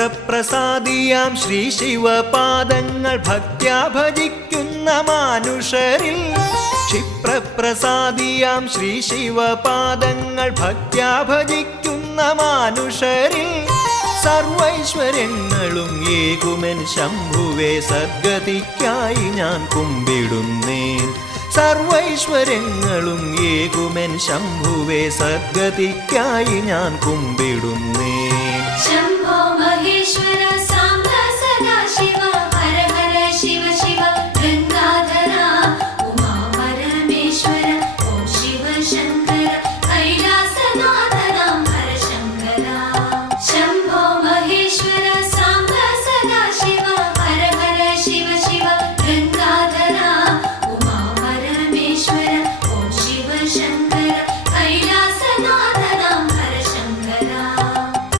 ക്ഷിപ്രപ്രസാദിയാം ശ്രീ ശിവപാദങ്ങൾ ഭക്ത്യാ ഭജിക്കുന്ന മാനുഷരിൽ ക്ഷിപ്രപ്രസാദിയാം ശ്രീ ശിവപാദങ്ങൾ ഭക്ത്യാ ഭജിക്കുന്ന മാനുഷരിൽ സർവൈശ്വര്യങ്ങളും ഏകുമെൻ ശംഭുവേ സദ്ഗതിക്കായി ഞാൻ കുമ്പിടുന്നേൻ സർവൈശ്വര്യങ്ങളും ഏകുമെൻ ശംഭുവേ സദ്ഗതിക്കായി ഞാൻ കുമ്പിടുന്നേൻ